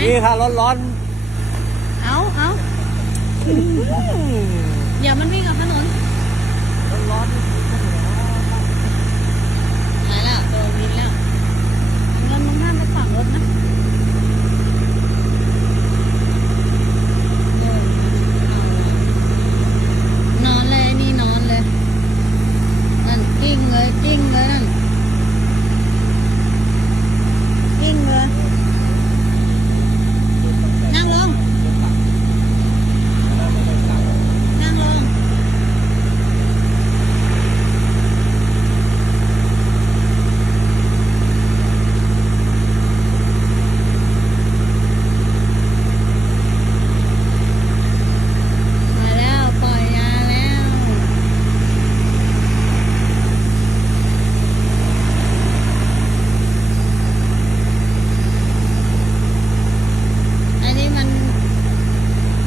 นี่ถ้าร้อนร้อนเอาเอาเดี๋ยวมันวิ่งกับถนน ร้อนร้อน มาแล้วโดนวินแล้วเอาเงินมึงห้ามไปฝั่งรถนะโดนเอาละนอนเลยนี่นอนเลยนั่นกิ้งเลยกิ้งเลยนั่นกิ้งเลยนั่งลง นั่งลง มาแล้วปล่อยยาแล้ว อันนี้มัน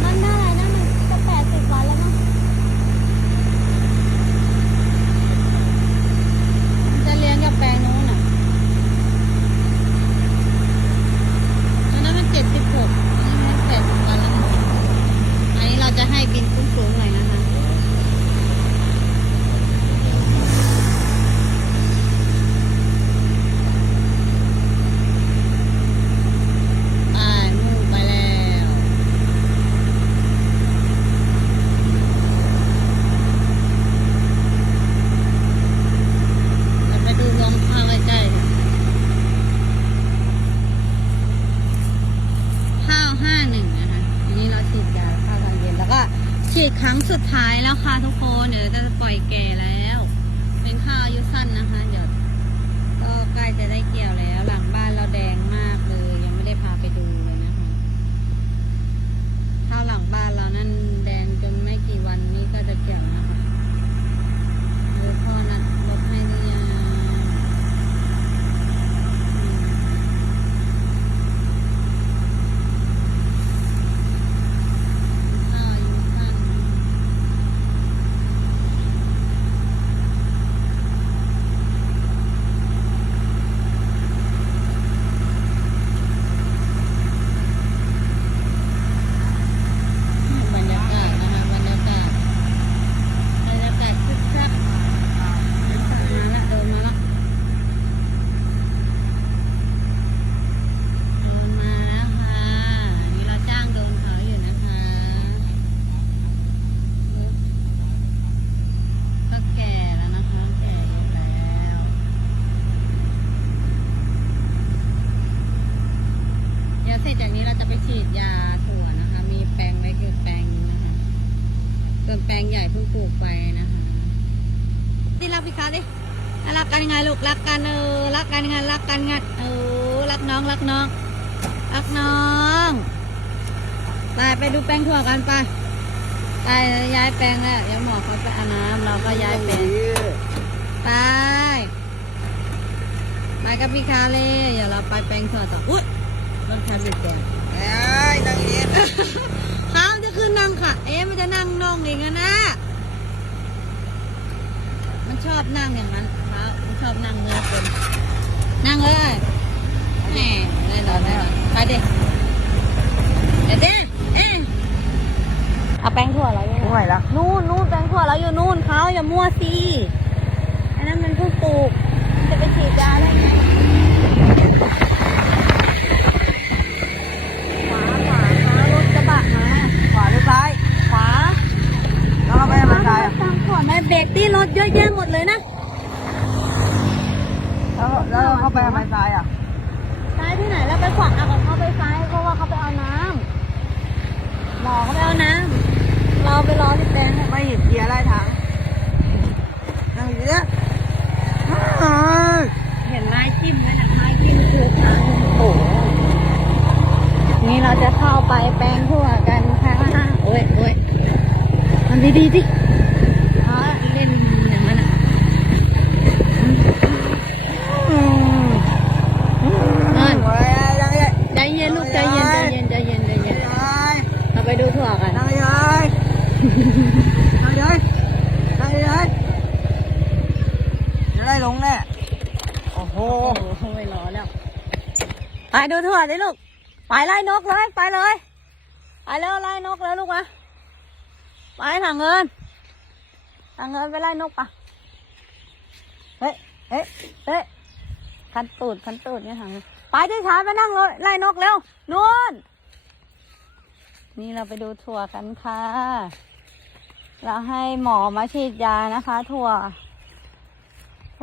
มันเท่าไหร่นะมันจะแปดสิบวันแล้วมั้งมันจะเลี้ยงกับแปลงนู้นอะอันนั้นมันเจ็ดสิบหกอันนี้มันแปดสิบวันแล้วนะ อันนี้เราจะให้บินสูงๆหน่อยนะคะไปมุ่งไปแล้ว เราไปดูลมข้างใกล้ๆข้าวห้าหนึ่งนะคะ อันนี้เราฉีดยาข้าวตอนเย็นแล้วก็ ฉีดครั้งสุดท้ายแล้วค่ะทุกคนเดี๋ยวจะปล่อยแก่แล้ว เป็นข้าวอายุสั้นนะคะ เดี๋ยวก็ใกล้จะได้เกี่ยวแล้ว หลังบ้านเราแดงมากเลย ยังไม่ได้พาไปดูเลยนะคะข้าวหลังบ้านเรานั่นแดงจนไม่กี่วันนี้ก็จะเกี่ยวนะคะเออพ่อนัดรถให้หรือยังอืม ข้าวอายุสั้นบรรยากาศนะคะบรรยากาศบรรยากาศคึกคักมาละเดินมาละเดินมาแล้วค่ะอันนี่เราจ้างเดินเขาอยู่นะคะ ก็แก่แล้วนะคะ แก่เยอะแล้ว เดี๋ยวเสร็จจากนี้เราจะไป ฉีดยาถั่วนะคะ มีแปลงเล็กอแปลงนะคะ ส่วนแปลงใหญ่เพิ่งปลูกไปนะคะที่รักพี่คะดิรักกันยังไงลูกรักกันเออรักกันยังไงรักกันไงเออรักน้องรักน้องรักน้องไปไปดูแปลงถั่วกันไปไปย้ายแปลงแล้วเดี๋ยวหมอเขาไปอาน้ำเราก็ย้ายแปลงไปไปกับพี่คาเล่เดี๋ยวเราไปแปลงถั่วต่ออุ้ยรถคันบิดแดง เอ้ยนางเอ็นเขาจะขึ้นนั่งค่ะ เอ๊ะมันจะนั่งนองเองอะนะ มันชอบนั่งอย่างนั้นเขามันชอบนั่งเงยคนนั่งเลยแหมเลยนอนเลยไปเด็กเด็กเด็กเอ๊ะเอาแป้งถั่วเราอยู่ไม่ไหวละนู่นนู่นแป้งถั่วเราอยู่นู่นเขาอย่ามั่วสิอันนั้นมันเพิ่งปลูกมันจะไปฉีดยาได้ไงขวาขวาขวารถกระบะมา ขวาหรือซ้าย ขวา แล้วเราไปทำอะไรอะ ตามขวาแม่เบรกที่รถเยอะแยะหมดเลยนะ แล้วแล้วเราเข้าไปทำไมซ้ายอะ ซ้ายที่ไหนแล้วไปขวาเอาของเขาไปซ้ายเพราะว่าเขาไปเอาน้ำหมอเขาไปเอาน้ำเราไปรอที่แดงอะไม่เห็นเกียร์ได้ทางนั่งอยู่เนี่ยเอ้ย เห็นไม้จิ้มไหมนะไม้จิ้มคือทาง โอ้โห นี่เราจะเข้าไปแปลงทั่วกันค่ะโอ้ยโอ้ยมันดีดีๆดิอ๋อเล่นอย่างนั้นอะ อืมอืม นั่น โอ้ยนางเอ็น ใจเย็นลูกใจเย็นใจเย็นใจเย็นใจเย็น นาง เราไปดูถั่วกัน เอ็นนางเอ็นนางเอ็นนางเอ็นจะได้ลงแน่ โอ้โหไม่รอแล้วไปดูถั่วดิลูกไปไล่นกเลยไปเลยไปเร็วไล่นกเลยลูกมาไปถังเงินถังเงินไปไล่นกปะเฮ้ยเฮ้ยเฮ้ยคันตูดคันตูดเนี่ยถังเงินไปที่ช้าไปนั่งเลยไล่นกเร็วนู่นนี่เราไปดูถั่วกันค่ะ เราให้หมอมาฉีดยานะคะ ถั่ว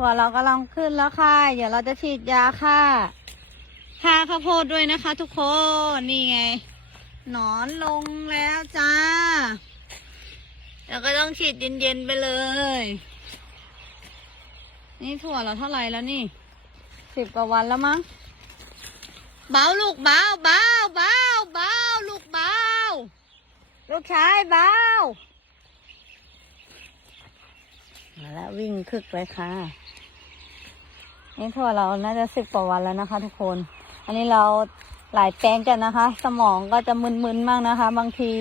ถั่วเรากำลังขึ้นแล้วค่ะ เดี๋ยวเราจะฉีดยาค่ะค่าข้าวโพดด้วยนะคะ ทุกคน นี่ไง หนอนลงแล้วจ้าแล้วก็ต้องฉีดเย็นๆไปเลย นี่ถั่วเราเท่าไหร่แล้วนี่สิบกว่าวันแล้วมั้ง เบาลูกเบาเบาเบาเบาลูกเบาลูกชายเบามาแล้ววิ่งคึกเลยค่ะ นี่ถั่วเราน่าจะสิบกว่าวันแล้วนะคะ ทุกคน อันนี้เราหลายแปลงกันนะคะ สมองก็จะมึนๆมากนะคะ บางที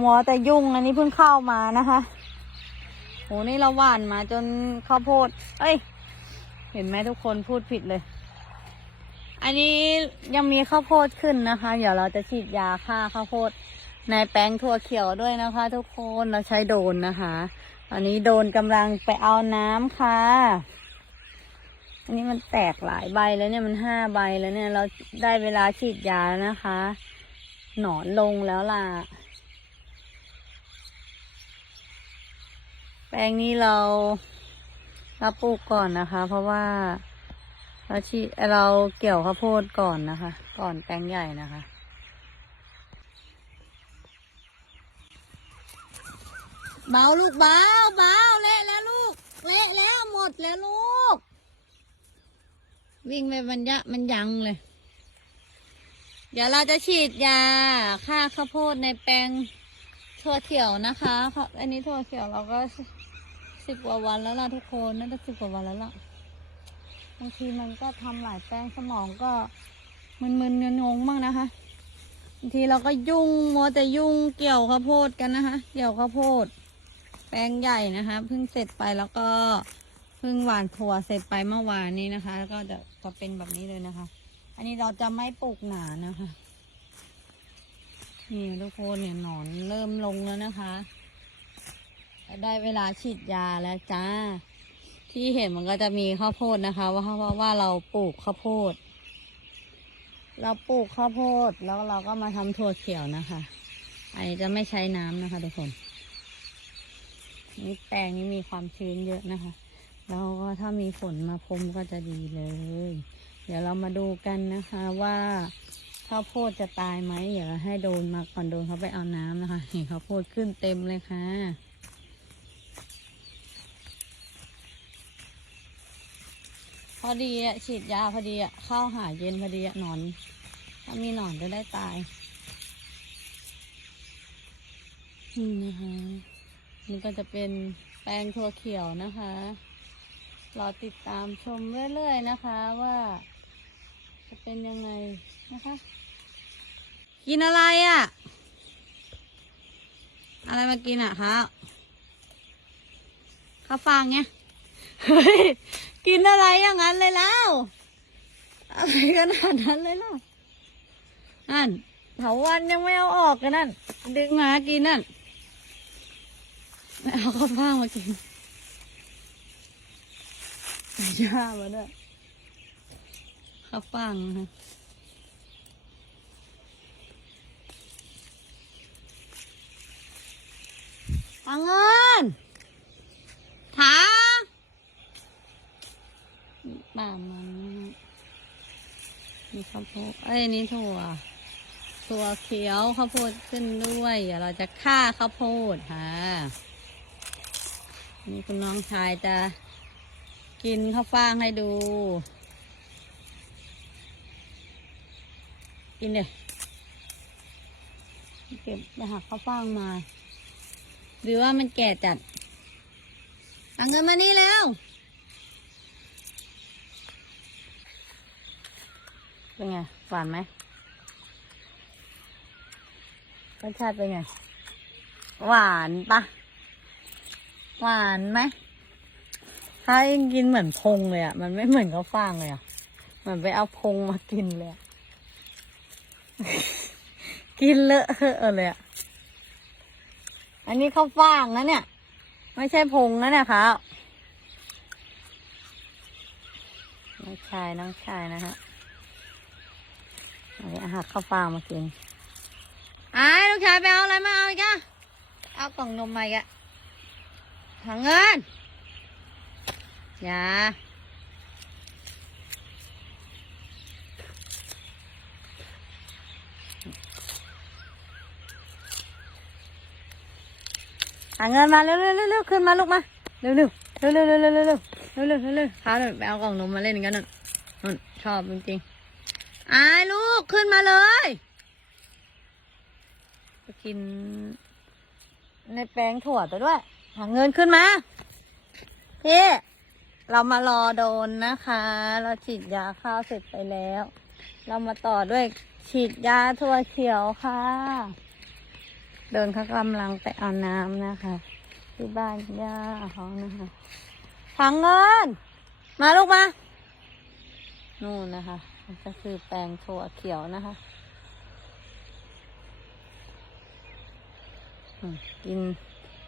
มัวแต่ยุ่งอันนี้เพิ่งเข้ามานะคะโหนี่เราหว่านมาจนข้าวโพด เอ้ย เห็นไหมทุกคนพูดผิดเลย อันนี้ยังมีข้าวโพดขึ้นนะคะ เดี๋ยวเราจะฉีดยาฆ่าข้าวโพดในแปลงถั่วเขียวด้วยนะคะ ทุกคนเราใช้โดนนะคะ ตอนนี้โดนกำลังไปเอาน้ำค่ะ อันนี้มันแตกหลายใบแล้วเนี่ยมันห้าใบแล้วเนี่ย เราได้เวลาฉีดยาแล้วนะคะ หนอนลงแล้วล่ะ แปลงนี้เราเราปลูกก่อนนะคะ เพราะว่าเราฉีดเราเกี่ยวข้าวโพดก่อนนะคะ ก่อนแปลงใหญ่นะคะเบาลูกเบาเบาเละแล้วลูกเละแล้วหมดแล้วลูก วิ่งไปมันยะมันยังเลย เดี๋ยวเราจะฉีดยาฆ่าข้าวโพดในแปลงถั่วเขียวนะคะครับอันนี้ถั่วเขียวเราก็สิบกว่าวันแล้วล่ะทุกคนน่าจะสิบกว่าวันแล้วล่ะบางทีมันก็ทำหลายแปลงสมองก็มึนๆเงงๆบ้างนะคะบางทีเราก็ยุ่งมัวแต่ยุ่งเกี่ยวข้าวโพดกันนะคะ เกี่ยวข้าวโพด แปลงใหญ่นะคะเพิ่งเสร็จไปแล้วก็ พิ่งหวานถั่วเสร็จไปเมื่อวานนี้นะคะ ก็จะจะเป็นแบบนี้เลยนะคะ อันนี้เราจะไม่ปลูกหนานะคะ นี่ทุกคนเนี่ยหนอนเริ่มลงแล้วนะคะได้เวลาฉีดยาแล้วจ้า ที่เห็นมันก็จะมีข้าวโพดนะคะ ว่าเพราะว่าเราปลูกข้าวโพด เราปลูกข้าวโพดแล้วเราก็มาทำถั่วเขียวนะคะ อันนี้จะไม่ใช้น้ำนะคะทุกคนนี่แปลงนี้มีความชื้นเยอะนะคะ แล้วก็ถ้ามีฝนมาพรมก็จะดีเลย เดี๋ยวเรามาดูกันนะคะว่าข้าวโพดจะตายไหมเดี๋ยวเราให้โดนมาก่อนโดนเขาไปเอาน้ำนะคะเห็นข้าวโพดขึ้นเต็มเลยค่ะพอดีอะฉีดยาพอดีอะเข้าหาเย็นพอดีอะหนอน ถ้ามีหนอนจะได้ตายนี่นะคะนี่ก็จะเป็นแปลงถั่วเขียวนะคะ รอติดตามชมเรื่อยๆนะคะว่า จะเป็นยังไงนะคะ กินอะไรอะ่ะ อะไรมากินอะคะข้าวฟางไงเฮ้ยกินอะไรอย่างนั้นเลยแล้วอะไรขนาดนั้นเลยล่ะนั่นเถาวันยังไม่เอาออกกันนั่น ดึงหากินนั่น เอาข้าวฟ่างมากิน ยามาด้วยข้าวฟ่างนะตังเงินถาป่ามันมีข้าวโพดเอ้ยนี่ถั่ว ถั่วเขียวข้าวโพดขึ้นด้วยเดี๋ยวเราจะฆ่าข้าวโพดค่ะนี่คุณน้องชายจะ กินข้าวฟ่างให้ดู กินเลยเก็บไปหักข้าวฟ่างมา หรือว่ามันแก่จัดตังเงินมานี่แล้วเป็นไงหวานไหมรสชาติเป็นไง หวานปะหวานไหม ถ้ายังกินเหมือนพงเลยอะ มันไม่เหมือนข้าวฟ่างเลยอะเหมือนไปเอาพงมากินเลยอะกินเลอะเทอะเลยอะ อันนี้ข้าวฟ่างนะเนี่ย ไม่ใช่พงนะเนี่ยครับน้องชายน้องชายนะฮะเอาอาหารข้าวฟ่างมากินไอ้ลูกชายไปเอาอะไรมาเอาอีกอะเอากล่องนมมาอีกอะหาเงิน ย่าหาเงินมาเร็วเร็วเร็วเร็วขึ้นมาลูกมาเร็วเร็วเร็วเร็วเร็วเร็วเร็วเร็วเร็วเร็วเร็วเร็วพาหน่อยไปเอากล่องนมมาเล่นกันนั่นนั่นชอบจริงๆไอ้ลูกขึ้นมาเลยไปกิน ในแปลงถั่วตัวด้วยหาเงินขึ้นมาพี่ เรามารอโดนนะคะ เราฉีดยาข้าวเสร็จไปแล้ว เรามาต่อด้วยฉีดยาถั่วเขียวค่ะ เดินเขากำลังไปเอาน้ำนะคะ ที่บ้านย่าเขานะคะหาเงิน มาลูกมา นู่นนะคะมันก็คือแปลงถั่วเขียวนะคะกิน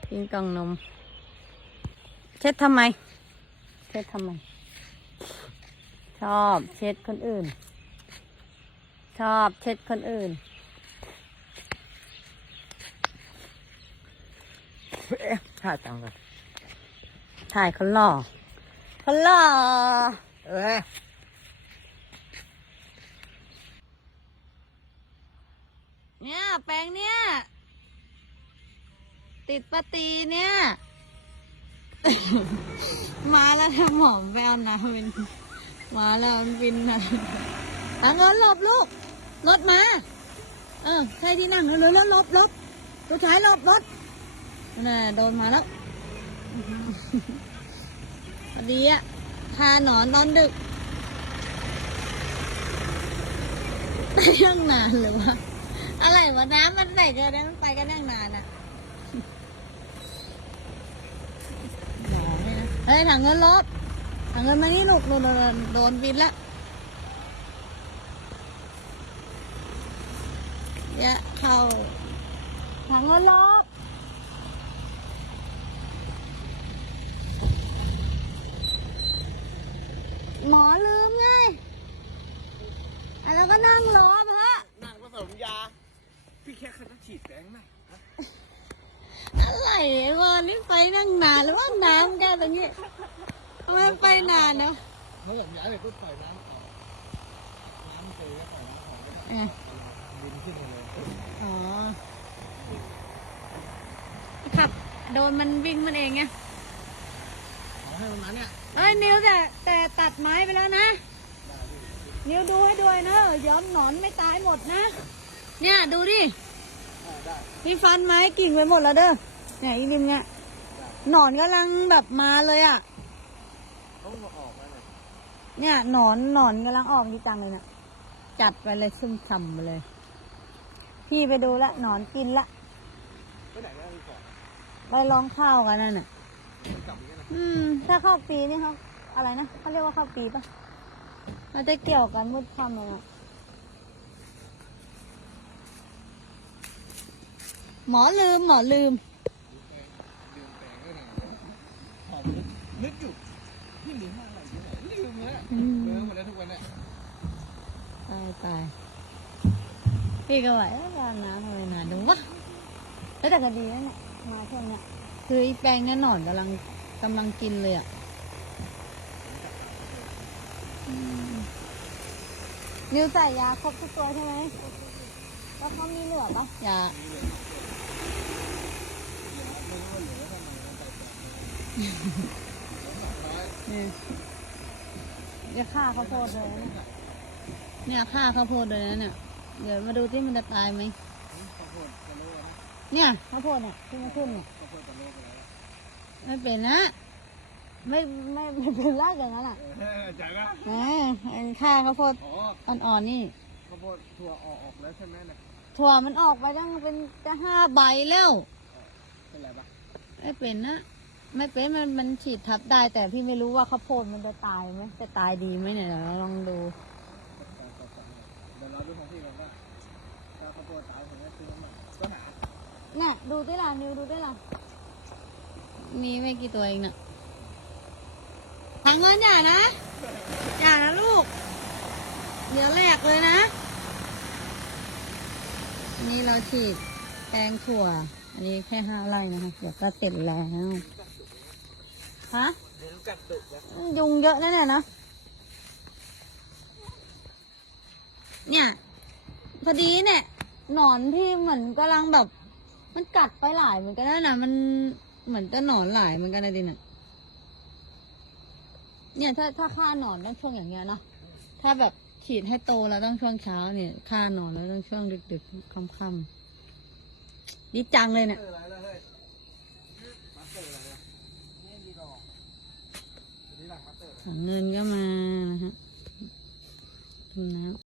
กินกล่องนม เช็ดทำไม ช็ดทำไม ชอบเช็ดคนอื่น ชอบเช็ดคนอื่นเอ๊ะถ่ายตังค์ก่อนถ่ายคนหล่อคนหล่อเออเนี่ยแปลงเนี่ย ติดปะตีเนี่ย มาแล้วทำหอมไปเอาน้ำเป็นมาแล้วมันบินมาทางเงินหลบลูก รถมา เออใช่ที่นั่งแล้วแล้วหลบหลบตัวชายหลบรถน่ะโดนมาแล้วพอดีอะพาหนอนตอนดึกยังนานเลยวะอะไรวะน้ำมันไหลเกินมันไปกันยังนานอะหนอ เฮ้ยถังเงินลบถังเงินมานี่ลูกโดนโดนโดนบินละเยอะเข้าถังเงินลบหมอลืมไงแล้วก็นั่งรอพระนั่งผสมยา พี่แค่เขาจะฉีดแบงไหม อะไรวันนี้ไปนั่งนานแล้วว่าน้ำแกตรงนี้ทำไมไปนานเนาะผสมยาเลยก็ปล่อยน้ำออกน้ำเจอก็ปล่อยน้ำออกไม่ได้เออบินขึ้นมาเลยอ๋อขับโดนมันวิ่งมันเองไงขอให้มันมาเนี่ยเอ้ยนิวแต่แต่ตัดไม้ไปแล้วนะ นิวดูให้ด้วยนะย้อมหนอนไม่ตายหมดนะ เนี่ยดูดิได้ได้พี่ฟันไม้กิ่งไปหมดแล้วเด้อ เนี่ยอีริมเนี่ยหนอนกำลังแบบมาเลยอะต้องมาออกแล้วเนี่ยเนี่ยหนอนหนอนกำลังออกดีจังเลยนะจัดไปเลยซุ่มฉ่ำไปเลย พี่ไปดูละหนอนกินละไปไหนแล้วพี่ก่อนไปลองข้าวกันนั่นน่ะกลับอย่างเงี้ยนะอืม ถ้าข้าวปีนี่เขาอะไรนะเขาเรียกว่าข้าวปีปะมันจะเกี่ยวกันมุดคำเลยอะหมอลืมหมอลืม ลืมแปลงได้ไงหอม นึกอยู่พี่ลืมมากอะไรที่ไหนลืมเลยอะอืมเออหมดแล้วทุกวันเนี่ยตายตายพี่ก็ว่าเอ๊ะร้านน้ำทำไมนานจังวะแล้วแต่ก็ดีนะเนี่ยมาช่วงเนี้ยคือไอ้แปลงเนี่ยหนอนกำลังกำลังกินเลยอะอืมนิวใส่ยาครบทุกตัวใช่ไหมแล้วเขามีเหลือปะยา ไม่รู้ว่าเหลือทำไมมั นไปแปลงเลยเนี่ยเดี๋ยวฆ่าข้าวโพดเลยนะเนี่ยเนี่ยฆ่าข้าวโพดเลยนะเนี่ย เดี๋ยวมาดูที่มันจะตายไหมข้าวโพดกะโลนะเนี่ยข้าวโพดเนี่ยที่มันขึ้นเนี่ยข้าวโพดกะโลไปแล้วไม่เป็นนะ ไม่ไม่ไม่เป็นรากอย่างนั้นอะเออใจปะแหมอันข้างข้าวโพดอ๋ออ่อนๆนี่ข้าวโพดถั่วออกออกแล้วใช่ไหมเนี่ยถั่วมันออกไปตั้งเป็นจะห้าใบแล้วเป็นไรปะไม่เป็นนะ ไม่เป็นมันมันฉีดทับได้ แต่พี่ไม่รู้ว่าข้าวโพดมันจะตายไหมจะตายดีไหมเนี่ยเดี๋ยวเราลองดูเดี๋ยวเราดูของพี่ก่อนว่าตัวตายผมก็ซื้อมาก็หาน่ะดูได้ละนิวดูได้ละมีไม่กี่ตัวเองน่ะทางมันอย่านะอย่านะลูกเดี๋ยวแหลกเลยนะอันนี้เราฉีดแปลงถั่ว อันนี้แค่ห้าไร่นะคะเดี๋ยวก็เสร็จแล้ว ฮะเดี๋ยวกัดตุกแล้วยุงเยอะนะเนี่ยนะเนี่ยพอดีเนี่ยหนอนที่เหมือนกำลังแบบ มันกัดไปหลายเหมือนกันนะนะมันเหมือนจะหนอนหลายเหมือนกันนะดิเนี่ยเนี่ยถ้าถ้าฆ่าหนอนต้องช่วงอย่างเงี้ยเนาะถ้าแบบฉีดให้โตแล้วต้องช่วงเช้าเนี่ยฆ่าหนอนแล้วต้องช่วงดึกๆค่ำๆดีจังเลยเนี่ย ของเงินก็มานะฮะดูน้ำ